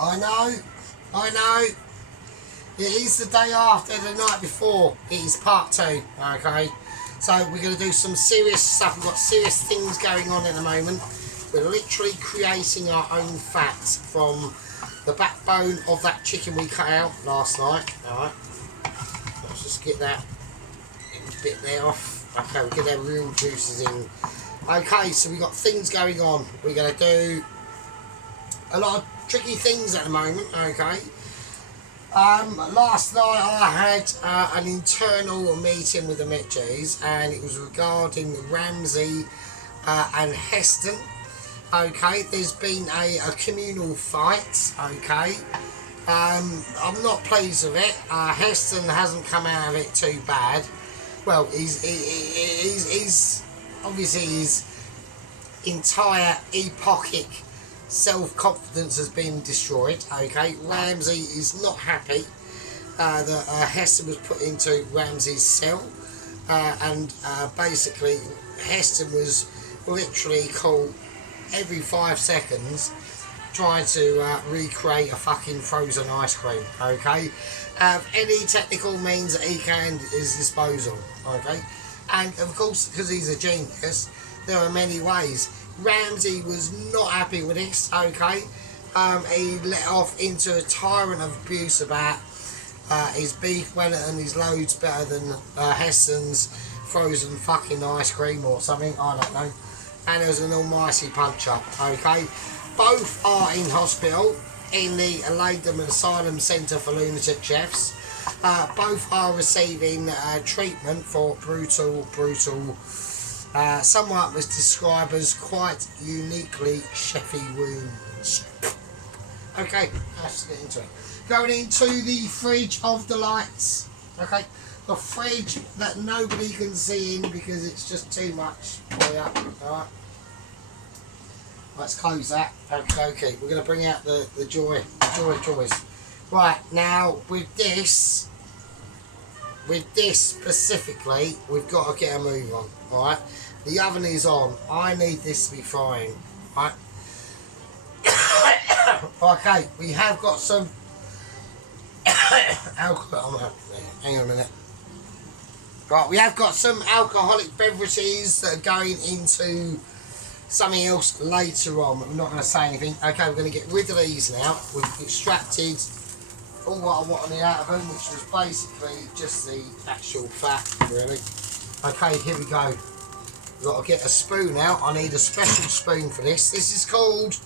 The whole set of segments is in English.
I know. It is the day after, the night before. It is part 2, okay? So we're going to do some serious stuff. We've got serious things going on at the moment. We're literally creating our own fat from the backbone of that chicken we cut out last night. Alright, let's just get that bit there off. Okay, we'll get our real juices in. Okay, so we've got things going on. We're going to do a lot of tricky things at the moment, okay? Last night I had an internal meeting with the Mitchies, and it was regarding Ramsey and Heston. Okay, there's been a communal fight, okay. I'm not pleased with it. Heston hasn't come out of it too bad. Well, he's obviously his entire epochic self-confidence has been destroyed, okay. Ramsey is not happy that Heston was put into Ramsey's cell, and basically Heston was literally called every 5 seconds trying to recreate a fucking frozen ice cream, okay. Any technical means that he can at his disposal, okay. And of course, because he's a genius, there are many ways. Ramsey was not happy with this, okay. He let off into a tyrant of abuse about his beef Wellington is loads better than Heston's frozen fucking ice cream or something, I don't know. And there was an almighty punch-up, okay. Both are in hospital in the Latham Asylum Centre for Lunatic Chefs. Both are receiving treatment for brutal, somewhat was described as quite uniquely chefy wounds. Okay, let's get into it. Going into the fridge of delights. Okay, the fridge that nobody can see in because it's just too much for you. Alright, let's close that. Okay, we're going to bring out the joy of joys. Right, now with this specifically, we've got to get a move on. Alright, the oven is on. I need this to be frying. Right. Okay, we have got some alcohol. Hang on a minute. Right, we have got some alcoholic beverages that are going into something else later on. I'm not going to say anything. Okay, we're going to get rid of these now. We've extracted all what I wanted out of them, which was basically just the actual fat, really. Okay, here we go. We've got to get a spoon out. I need a special spoon for this. This is called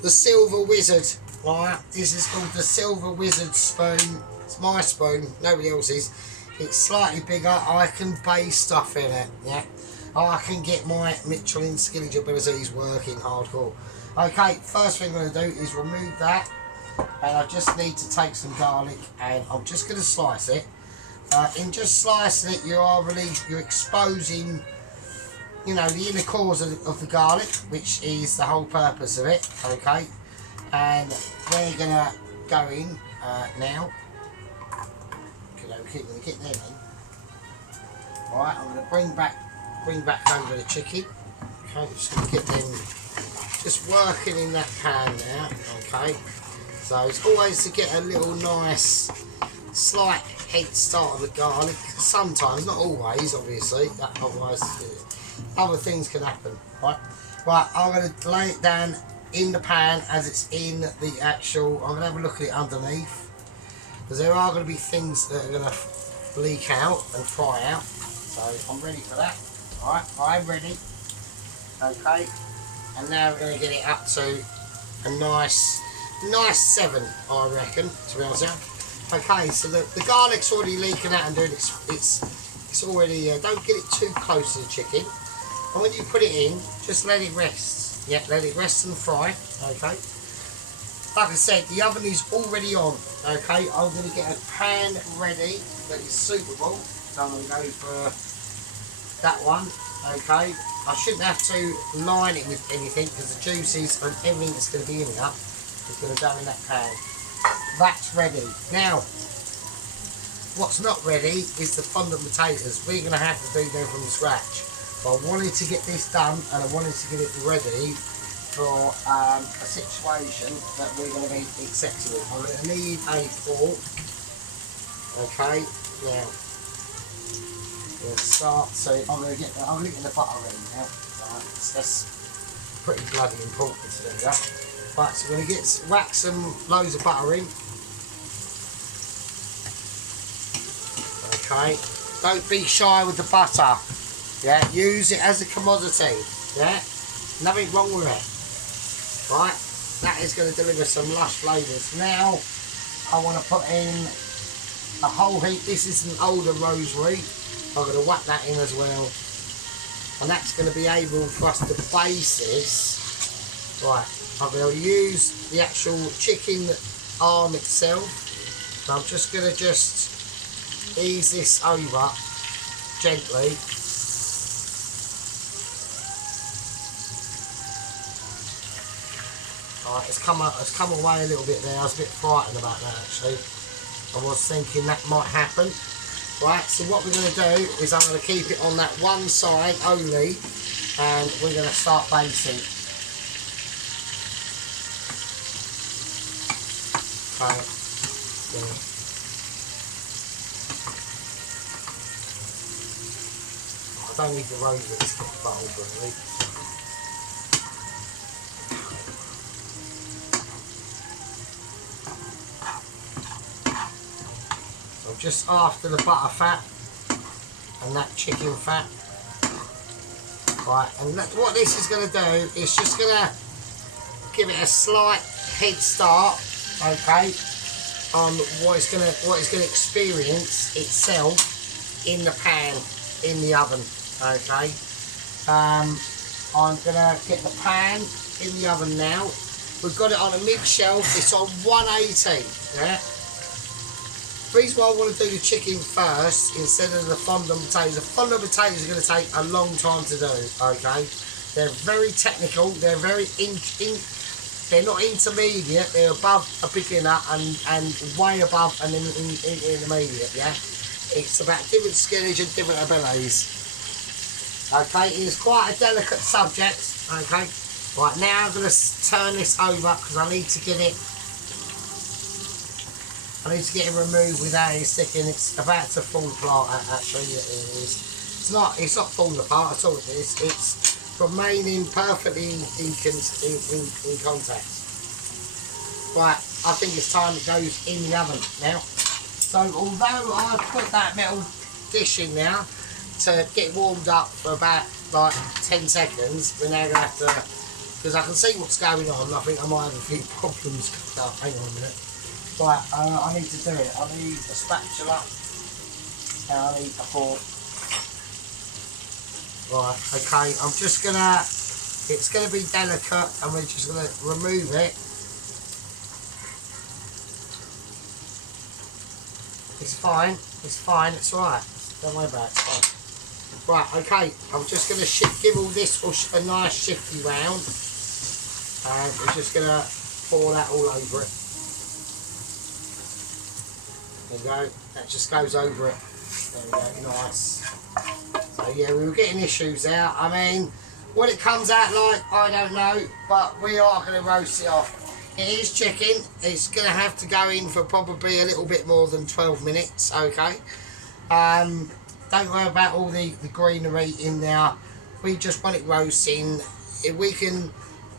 the Silver Wizard. Right, this is called the Silver Wizard spoon. It's my spoon, nobody else's. It's slightly bigger. I can bake stuff in it. Yeah, I can get my Michelin skillage abilities working hardcore. Okay, first thing I'm going to do is remove that, and I just need to take some garlic, and I'm just going to slice it. In just slicing it, you're exposing, you know, the inner cores of the garlic, which is the whole purpose of it. Okay, and we're gonna go in now. Okay, we're gonna get them in. Right, I'm gonna bring back over the chicken. Okay, just gonna get them just working in that pan now. Okay, so it's always to get a little nice slight head start of the garlic. Sometimes, not always, obviously. Otherwise, other things can happen. Right, I'm going to lay it down in the pan as it's in the actual. I'm going to have a look at it underneath, because there are going to be things that are going to leak out and fry out. So I'm ready for that. Alright, I'm ready. Okay, and now we're going to get it up to a nice 7, I reckon, to be honest. Okay, so the garlic's already leaking out and doing it's already, don't get it too close to the chicken. And when you put it in, just let it rest. Yeah, let it rest and fry. Okay. Like I said, the oven is already on. Okay, I'm going to get a pan ready that is suitable. So I'm going to go for that one. Okay. I shouldn't have to line it with anything because the juices and everything that's going to be in it is going to go in that pan. That's ready. Now, what's not ready is the fondant potatoes. We're going to have to do them from scratch. But I wanted to get this done, and I wanted to get it ready for a situation that we're going to be accepting with. I'm going to need a fork. Okay, now we'll start. So I'm going to get the butter in now. Right, that's pretty bloody important to do that. Right, so we're going to whack some loads of butter in. Okay, don't be shy with the butter. Yeah, use it as a commodity. Yeah, nothing wrong with it. Right, that is going to deliver some lush flavours. Now, I want to put in a whole heap. This is an older rosemary. I'm going to whack that in as well. And that's going to be able for us to base this. Right, I'm going to use the actual chicken arm itself. So I'm just going to ease this over gently. Right, it's come away a little bit there. I was a bit frightened about that actually. I was thinking that might happen. Right, so what we're going to do is I'm going to keep it on that one side only, and we're going to start basting. Okay. Yeah. I don't need the rosemary to get involved really. So just after the butter fat and that chicken fat. Right, and what this is going to do is just going to give it a slight head start, okay, on what it's going to experience itself in the pan, in the oven. Okay, I'm going to get the pan in the oven now. We've got it on a mid-shelf. It's on 180. Yeah. The reason why I want to do the chicken first instead of the fondant potatoes. The fondant potatoes are going to take a long time to do. Okay, they're very technical. They're very they're not intermediate. They're above a beginner and way above an intermediate. Yeah, it's about different skillage and different abilities. Okay, it's quite a delicate subject. Okay, right now I'm going to turn this over because I need to get it removed without it sticking. It's about to fall apart. Actually, it is. It's not falling apart at all. It's remaining perfectly in contact. Right, I think it's time it goes in the oven now. So although I put that metal dish in now to get warmed up for about like 10 seconds, we're now going to have to, because I can see what's going on. I think I might have a few problems. Oh, hang on a minute. Right, I need to do it. I need a spatula and I need a fork. Right, okay, I'm just gonna, it's gonna be delicate and we're just gonna remove it. It's fine, it's alright. Don't worry about it, it's fine. Right, okay, I'm just gonna give all this a nice shifty round and we're just gonna pour that all over it. There we go, that just goes over it. There we go, nice. So yeah, we were getting issues out. I mean, what it comes out like, I don't know, but we are going to roast it off. It is chicken. It's going to have to go in for probably a little bit more than 12 minutes, okay? Don't worry about all the greenery in there. We just want it roasting. If we can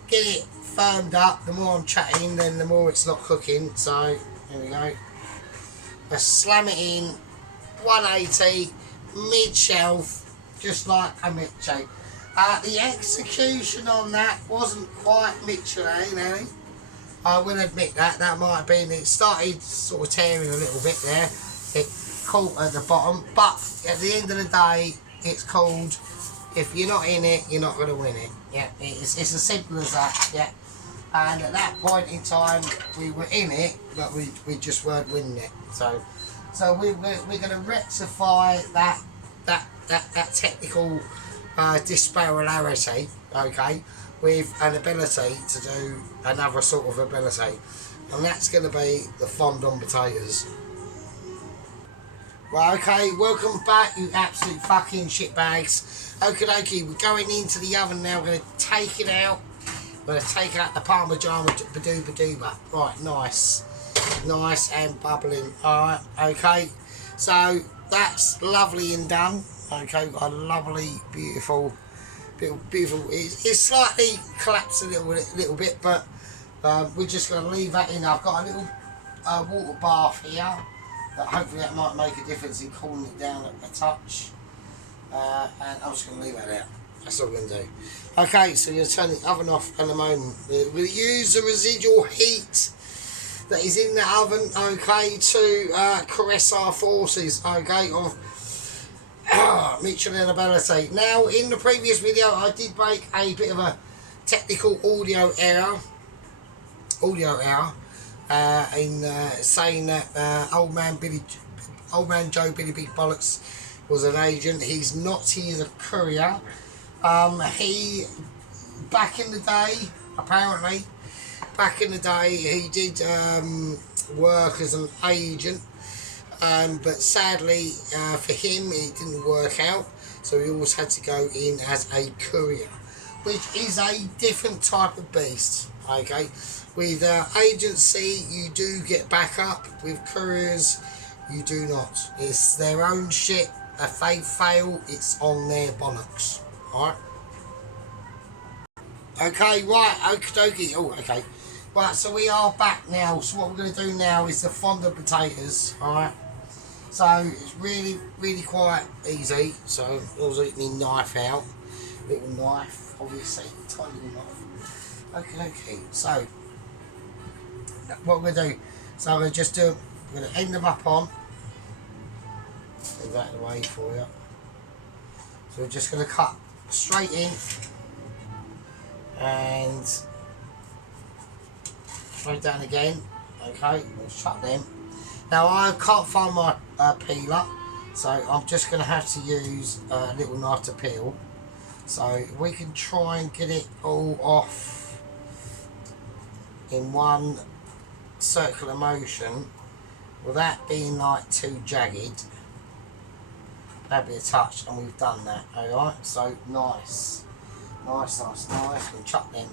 get it firmed up, the more I'm chatting, then the more it's not cooking. So, there we go. Let's slam it in, 180, mid-shelf, just like a Michelin. The execution on that wasn't quite Michelin, Ellie. I will admit that. That might have been, it started sort of tearing a little bit there. It caught at the bottom, but at the end of the day, it's called, if you're not in it, you're not going to win it. Yeah, it's as simple as that, yeah. And at that point in time, we were in it, but we just weren't winning it. So we're going to rectify that technical disparity, okay, with an ability to do another sort of ability, and that's going to be the fondant potatoes. Right, okay, welcome back, you absolute fucking shitbags. Okie dokie, we're going into the oven now. We're going to take it out I'm going to take out the Parmigiano Badooba. Right, nice. Nice and bubbling. Alright, okay. So that's lovely and done. Okay, got a lovely, beautiful. It's slightly collapsed a little bit, but we're just going to leave that in. I've got a little water bath here. But hopefully that might make a difference in cooling it down a touch. And I'm just going to leave that out. That's all we're going to do. Okay, so we're going to turn the oven off in a moment. We're going to use the residual heat that is in the oven, okay, to caress our forces, okay, of Michelin ability. Now, in the previous video, I did break a bit of a technical audio error. In saying that old man Joe Billy Big Bollocks was an agent. He's not. He's a courier. He back in the day, apparently, he did work as an agent, but sadly for him it didn't work out. So he always had to go in as a courier, which is a different type of beast. Okay. With agency, you do get backup. With couriers, you do not. It's their own shit. If they fail, it's on their bollocks. Alright? Okay, right. Okie dokie. Oh, okay. Right, so we are back now. So what we're going to do now is the fondue potatoes. Alright? So it's really, really quite easy. So I'll take my knife out. Little knife, obviously. Tiny little knife. Okay. So what we're going to do, so I'm going to just do, I'm going to end them up on, move that away for you. So we're just going to cut straight in and straight down again. Okay, we'll shut them. Now I can't find my peeler, so I'm just going to have to use a little knife to peel. So we can try and get it all off in one circular motion without being like too jagged. That'd be a touch, and we've done that. Alright, so nice, and chuck them.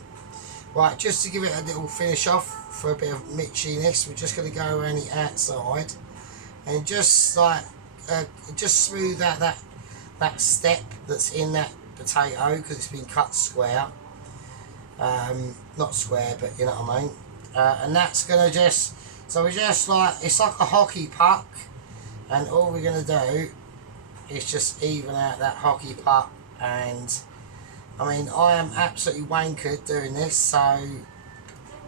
Right, just to give it a little finish off for a bit of mitchiness, we're just going to go around the outside and just like just smooth out that step that's in that potato, because it's been cut square. Not square, but you know what I mean. And that's gonna just, so we just like, it's like a hockey puck, and all we're gonna do is just even out that hockey puck. And I mean, I am absolutely wankered doing this, so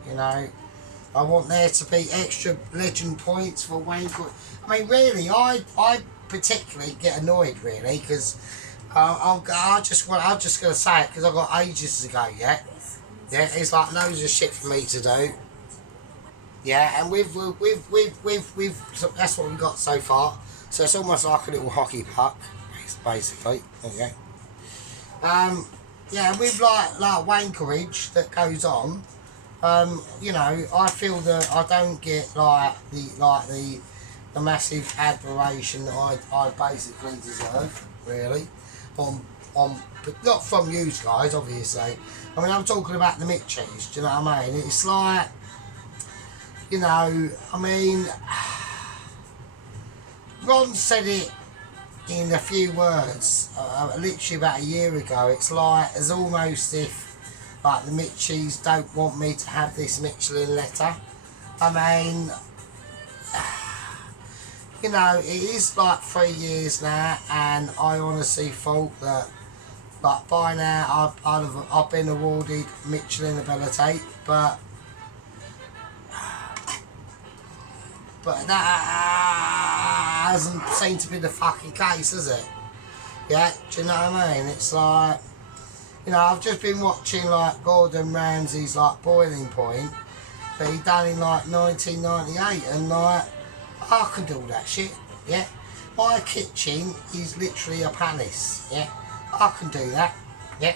you know, I want there to be extra legend points for wanker. I mean, really, I particularly get annoyed, really, because I'm just gonna say it because I've got ages to go yet. Yeah, it's like loads of shit for me to do. Yeah, and we've so that's what we've got so far. So it's almost like a little hockey puck, basically. There you go. Yeah, with like wankerage that goes on, you know, I feel that I don't get like the massive admiration that I basically deserve, really, but not from you guys, obviously. I mean, I'm talking about the Mitchies, do you know what I mean? It's like, you know, I mean, Ron said it in a few words, literally about a year ago. It's like, it's almost if, like, the Mitchies don't want me to have this Michelin letter. I mean, you know, it is like 3 years now, and I honestly thought that, like, by now I've been awarded Michelin ability, but that hasn't seemed to be the fucking case, has it? Yeah, do you know what I mean? It's like, you know, I've just been watching like Gordon Ramsay's like Boiling Point that he done in like 1998, and like, I can do all that shit. Yeah, my kitchen is literally a palace. Yeah, I can do that. Yeah,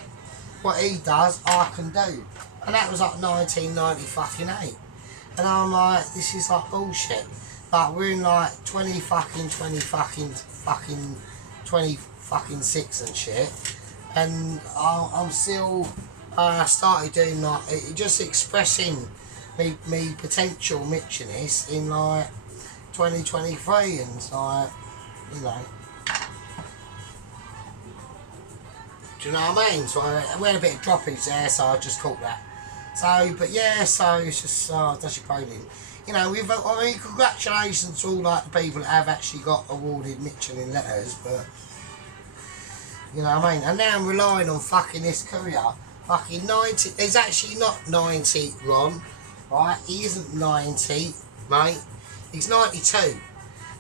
what he does, I can do. And that was like 1998. And I'm like, this is like bullshit. Like, we're in like 2026 and shit. And I'm still I started doing like just expressing me potential Mitchiness in like 2023, and it's like, you know, do you know what I mean? So we had a bit of droppage there, so I just caught that. So, but yeah, so it's just that's your bowling. You know, I mean, congratulations to all like the people that have actually got awarded Michelin letters, but you know what I mean. And now I'm relying on fucking this courier. Fucking 90. He's actually not 90, Ron. Right? He isn't 90, mate. He's 92.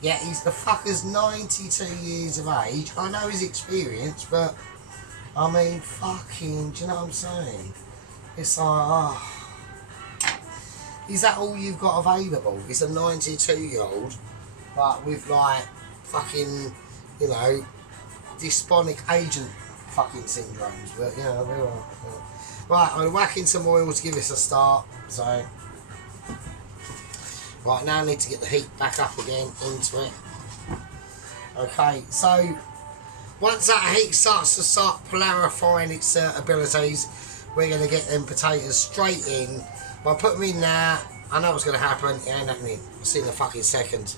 Yeah, he's the fucker's 92 years of age. I know his experience, but I mean, fucking, do you know what I'm saying? It's like, oh. Is that all you've got available? It's a 92-year-old, but with like fucking, you know, dysphonic agent fucking syndromes. But you know, we are. Right, I'm whacking some oil to give this a start. So, right now I need to get the heat back up again into it. Okay, so once that heat starts to polarifying its abilities, we're going to get them potatoes straight in. If I put them in now, I know what's going to happen. It ain't happening. I'll see in a fucking second.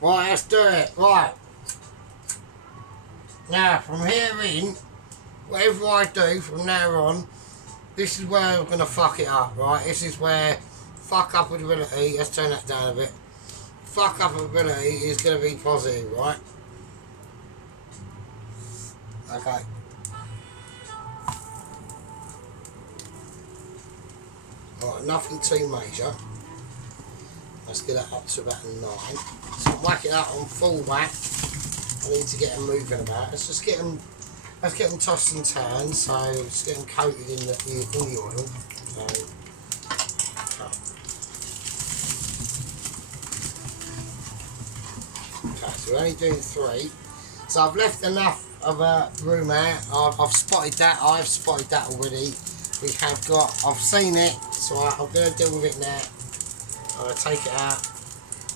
Right, let's do it. Right. Now, from here in, whatever I do from now on, this is where I'm going to fuck it up, right? This is where fuck up ability, let's turn that down a bit. Fuck up ability is going to be positive, right? Okay. Alright, nothing too major. Let's get that up to about 9. So whack it up on full whack. I need to get them moving about. Let's get them tossed and turned. So let's get them coated in the oil. So, okay, so we're only doing 3. So I've left enough of a room out. I've spotted that. I've spotted that already. We have got. I've seen it. So I'm going to deal with it now. I'm going to take it out.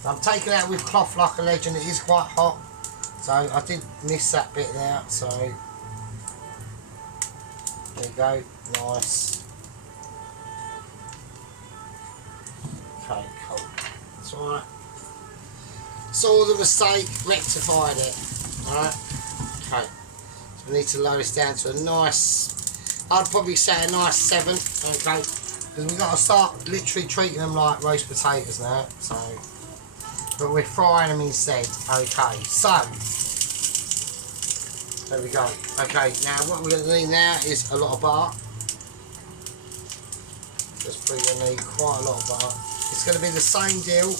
I'm taking it out with cloth like a legend. It is quite hot. So I did miss that bit there. So there you go. Nice. Okay, cool. That's alright. Saw the mistake, rectified it. Alright. Okay. So we need to lower this down to a nice, I'd probably say a nice 7. Okay. Because we've got to start literally treating them like roast potatoes now. So, but we're frying them instead. Okay, so there we go. Okay, now what we're going to need now is a lot of butter. Just probably going to need quite a lot of butter. It's going to be the same deal.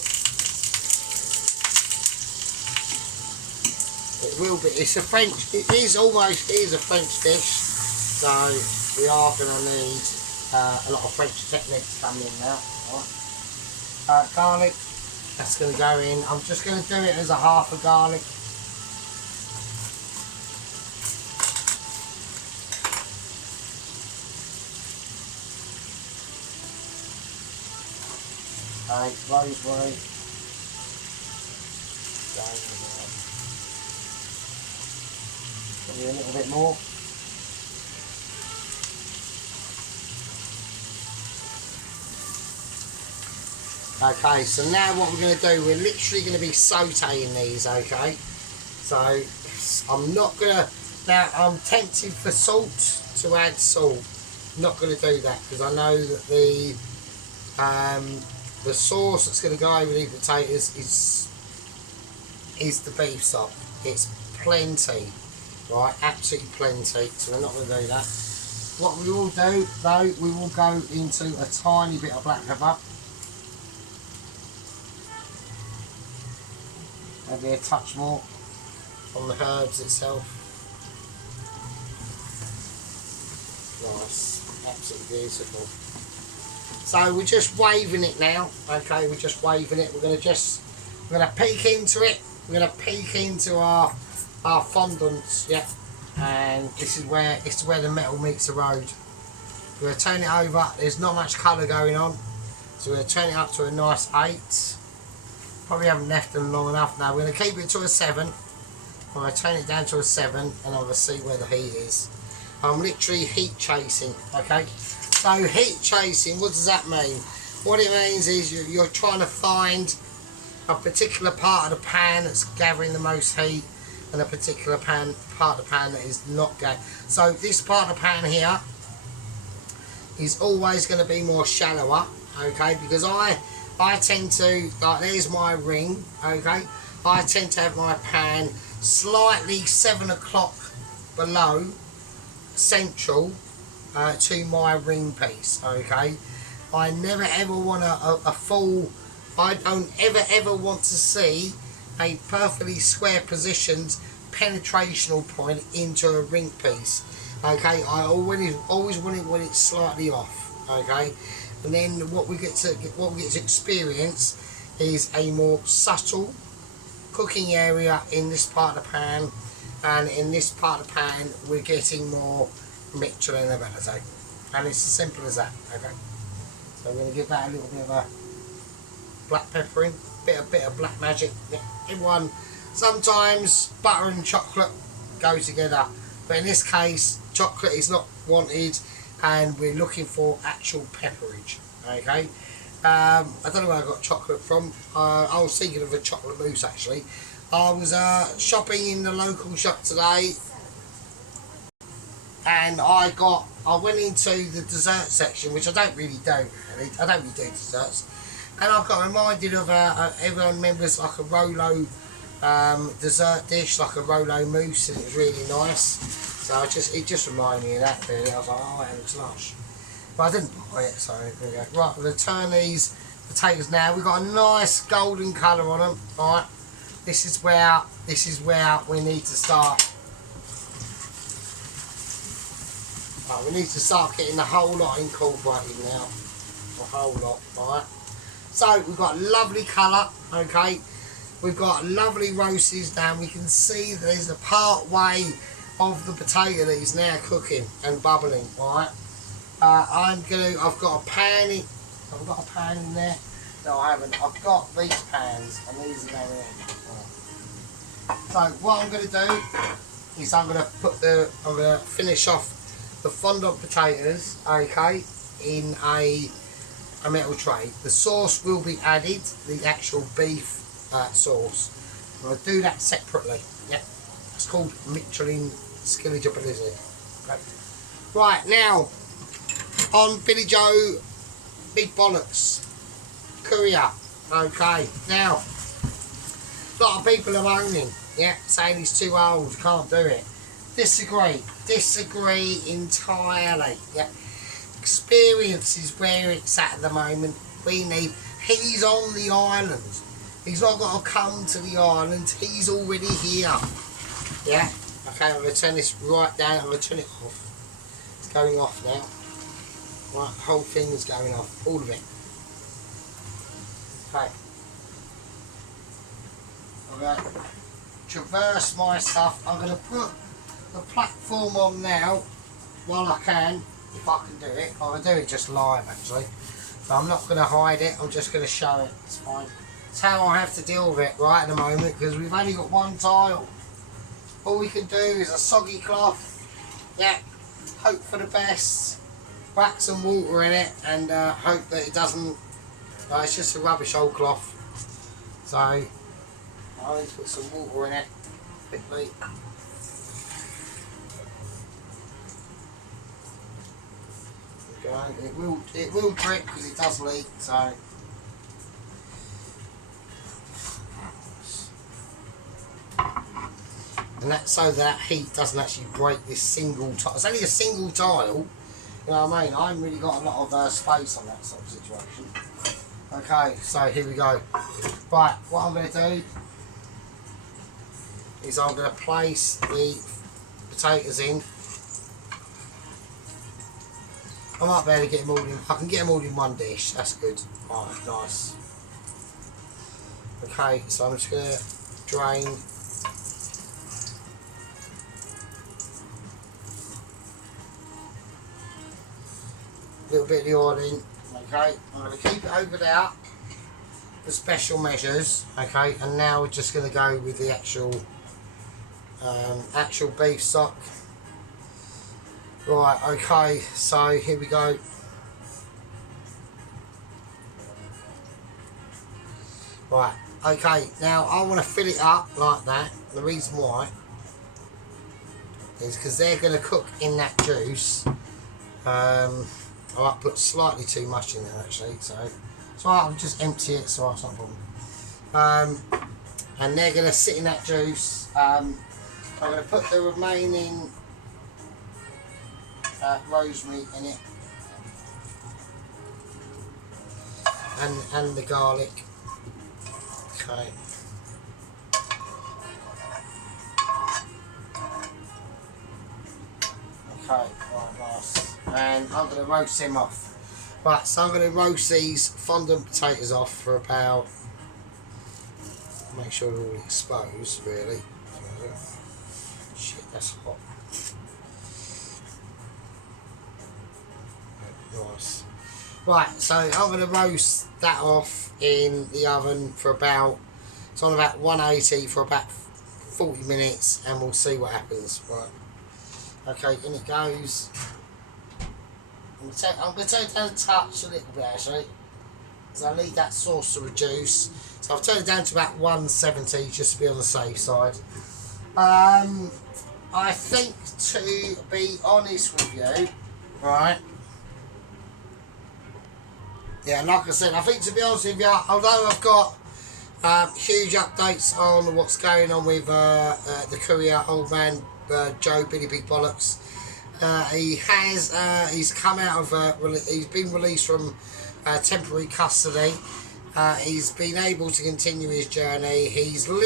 It will be. It's a French. It is a French dish. So we are going to need a lot of French techniques coming in now. Right. Garlic, that's going to go in. I'm just going to do it as a half a garlic. Okay, rosemary. Probably a little bit more. Okay, so now what we're going to do, we're literally going to be sauteing these, okay? So, I'm not going to, now I'm tempted for salt, to add salt. I'm not going to do that, because I know that the sauce that's going to go over these potatoes is the beef stock. It's plenty, right? Absolutely plenty, so we're not going to do that. What we will do, though, we will go into a tiny bit of black pepper. Maybe a touch more on the herbs itself. Nice, absolutely beautiful. So we're just waving it now. Okay, we're just waving it. We're gonna peek into it. We're gonna peek into our fondants, yeah. And this is where the metal meets the road. We're gonna turn it over. There's not much colour going on, so we're gonna turn it up to a nice 8. Probably haven't left them long enough now. We're going to keep it to a 7. I'm going to turn it down to a 7 and I'm going to see where the heat is. I'm literally heat chasing, okay? So heat chasing, what does that mean? What it means is you're trying to find a particular part of the pan that's gathering the most heat, and a particular part of the pan that is not gathering. So this part of the pan here is always going to be more shallower, okay? Because I tend to, like, there's my ring, okay? I tend to have my pan slightly 7 o'clock below central to my ring piece, okay? I never ever want a full, I don't ever want to see a perfectly square positioned penetrational point into a ring piece, okay? I always want it when it's slightly off, okay? And then what we get to experience is a more subtle cooking area in this part of the pan, and in this part of the pan we're getting more Michelin ability, and it's as simple as that, okay? So we're going to give that a little bit of a black pepper in, bit of black magic. Everyone, sometimes butter and chocolate go together, but in this case chocolate is not wanted and we're looking for actual pepperage, okay? I don't know where I got chocolate from. I was thinking of a chocolate mousse actually. I was shopping in the local shop today, and I went into the dessert section, which I don't really do. I don't really do desserts, and I got reminded of everyone remembers like a Rolo dessert dish, like a Rolo mousse, and it was really nice. So it just reminded me of that really. I was like, oh, that looks lush. But I didn't buy it, so there we go. Right, we're going to turn these potatoes now. We've got a nice golden colour on them. Alright, this is where we need to start. Right, we need to start getting the whole lot incorporated now. The whole lot, alright. So we've got lovely colour, okay. We've got lovely roasts down. We can see that there's a part way of the potato that is now cooking and bubbling, alright. I've got a pan in there. No, I haven't. I've got these pans, and these are going in. So what I'm going to do is I'm going to finish off the fondant potatoes, okay, in a metal tray. The sauce will be added, the actual beef sauce. I'm going to do that separately. Yeah, it's called Michelin Skillage Ability. Okay. Right now, on Billy Joe Big Bollocks Courier, okay. Now, a lot of people are moaning, yeah, saying he's too old, can't do it. Disagree entirely. Yeah, experience is where it's at the moment. He's on the island. He's not got to come to the island. He's already here. Yeah. Okay, I'm going to turn this right down. I'm going to turn it off. It's going off now. Right, the whole thing is going off. All of it. Okay. I'm going to traverse my stuff. I'm going to put the platform on now while I can, if I can do it. I'm going to do it just live actually. But I'm not going to hide it. I'm just going to show it. It's fine. It's how I have to deal with it right at the moment, because we've only got one tile. All we can do is a soggy cloth. Yeah. Hope for the best. Whack some water in it and hope that it doesn't. It's just a rubbish old cloth. So I need to put some water in it quickly. Okay. It will drip because it does leak. So. And that's so that heat doesn't actually break this single tile. It's only a single tile, you know what I mean? I haven't really got a lot of space on that sort of situation. Okay, so here we go. Right, what I'm going to do is I'm going to place the potatoes in. I might be able to get them all in. I can get them all in one dish. That's good. Right, nice. Okay, so I'm just going to drain. A little bit of the oil in. Okay, I'm going to keep it over there for special measures. Okay, and now we're just going to go with the actual beef stock. Right, okay, so here we go. Right, okay, now I want to fill it up like that. The reason why is because they're going to cook in that juice. I might put slightly too much in there actually, so I'll just empty it, so that's not a problem. And they're going to sit in that juice. I'm going to put the remaining rosemary in it, and the garlic. Okay. Okay, right, nice. And I'm going to roast them off. Right, so I'm going to roast these fondant potatoes off for about, make sure they're all exposed, really. Shit, that's hot. Nice. Right, so I'm going to roast that off in the oven for about, it's on about 180 for about 40 minutes, and we'll see what happens. Right. Okay, in it goes. I'm going to turn it down a touch a little bit actually, because I need that sauce to reduce. So I've turned it down to about 170 just to be on the safe side. I think, to be honest with you, right? Yeah, like I said, I think to be honest with you, although I've got huge updates on what's going on with the courier, old man Joe Billy Big Bollocks. He's come out of he's been released from temporary custody. He's been able to continue his journey. He's going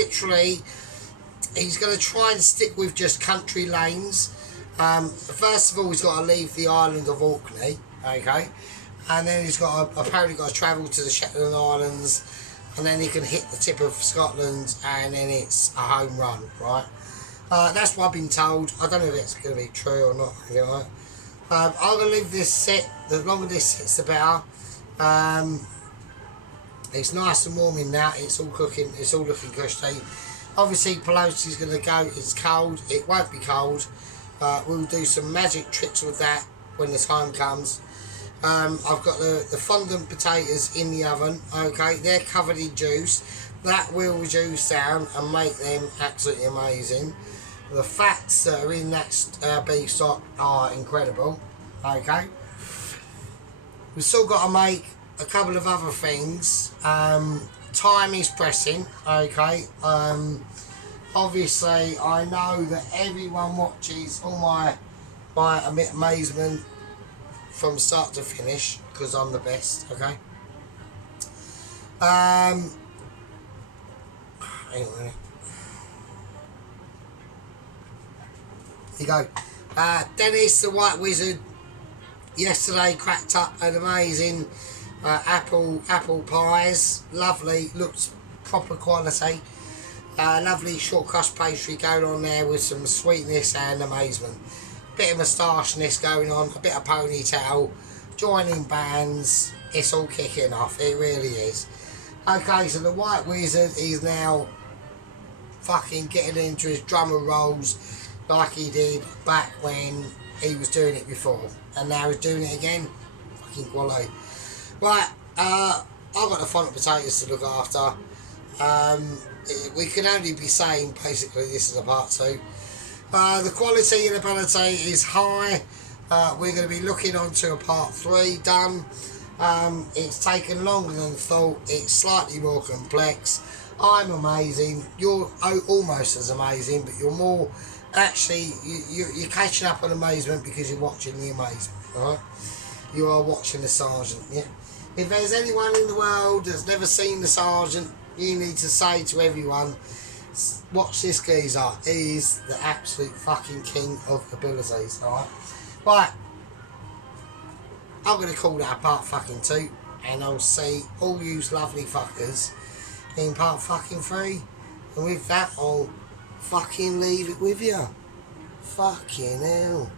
to try and stick with just country lanes. First of all, he's got to leave the island of Orkney, okay, and then he's apparently got to travel to the Shetland Islands, and then he can hit the tip of Scotland, and then it's a home run, right? That's what I've been told. I don't know if it's going to be true or not. You know, I'm going to leave this sit. The longer this sits, the better. It's nice and warm in now. It's all cooking. It's all looking cushy. Obviously, Pelosi's going to go. It's cold. It won't be cold. We'll do some magic tricks with that when the time comes. I've got the fondant potatoes in the oven. Okay, they're covered in juice. That will reduce down and make them absolutely amazing. The fats that are in that beef stock are incredible. Okay, we've still got to make a couple of other things. Time is pressing. Okay. Obviously, I know that everyone watches all my amazement from start to finish because I'm the best. Okay. Hang on a minute. Here you go. Dennis the White Wizard yesterday cracked up an amazing apple pies. Lovely, looks proper quality. Lovely short crust pastry going on there with some sweetness and amazement. Bit of moustacheness going on, a bit of ponytail, joining bands. It's all kicking off, it really is. Okay, so the White Wizard is now fucking getting into his drummer rolls like he did back when he was doing it before, and now he's doing it again. Fucking quality. Right, I've got the fondant potatoes to look after. We can only be saying basically this is a part 2. The quality and ability is high. We're going to be looking on to a part 3 done. It's taken longer than thought. It's slightly more complex. I'm amazing. You're almost as amazing, but you're more actually you're catching up on amazement because you're watching the amazement. Right? You are watching the Sergeant. Yeah. If there's anyone in the world that's never seen the Sergeant, you need to say to everyone, watch this geezer. He is the absolute fucking king of abilities. Alright? Right. I'm going to call that part fucking 2. And I'll see all you lovely fuckers in part fucking 3. And with that, I'll fucking leave it with you. Fucking hell.